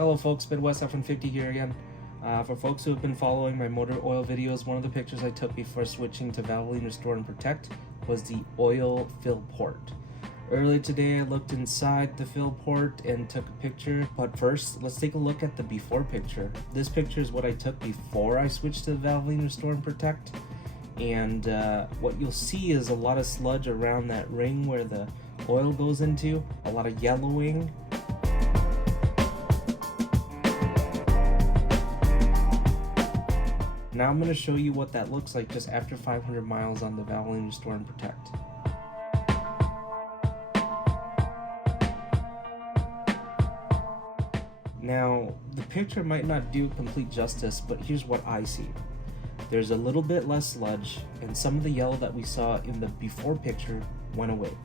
Hello folks, Midwest F-150 here again. For folks who have been following my motor oil videos, one of the pictures I took before switching to Valvoline Restore and Protect was the oil fill port. Earlier today I looked inside the fill port and took a picture, but first let's take a look at the before picture. This picture is what I took before I switched to Valvoline Restore and Protect, and what you'll see is a lot of sludge around that ring where the oil goes into, a lot of yellowing. Now I'm going to show you what that looks like just after 500 miles on the Valvoline Restore and Protect. Now, the picture might not do complete justice, but here's what I see. There's a little bit less sludge, and some of the yellow that we saw in the before picture went away.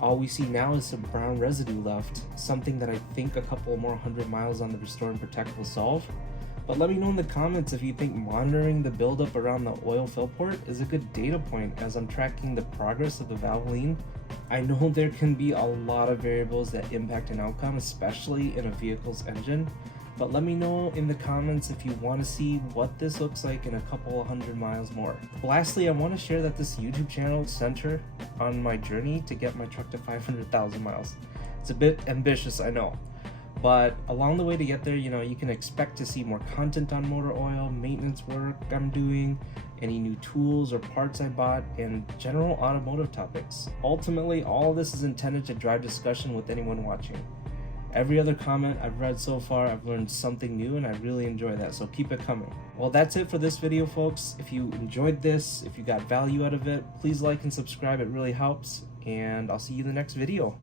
All we see now is some brown residue left, something that I think a couple more 100 miles on the Restore and Protect will solve. But let me know in the comments if you think monitoring the buildup around the oil fill port is a good data point as I'm tracking the progress of the Valvoline. I know there can be a lot of variables that impact an outcome, especially in a vehicle's engine, but let me know in the comments if you want to see what this looks like in a couple 100 miles more. Lastly, I want to share that this YouTube channel is centered on my journey to get my truck to 500,000 miles. It's a bit ambitious, I know. But along the way to get there, you can expect to see more content on motor oil, maintenance work I'm doing, any new tools or parts I bought, and general automotive topics. Ultimately, all of this is intended to drive discussion with anyone watching. Every other comment I've read so far, I've learned something new, and I really enjoy that, so keep it coming. Well, that's it for this video, folks. If you enjoyed this, if you got value out of it, please like and subscribe, it really helps, and I'll see you in the next video.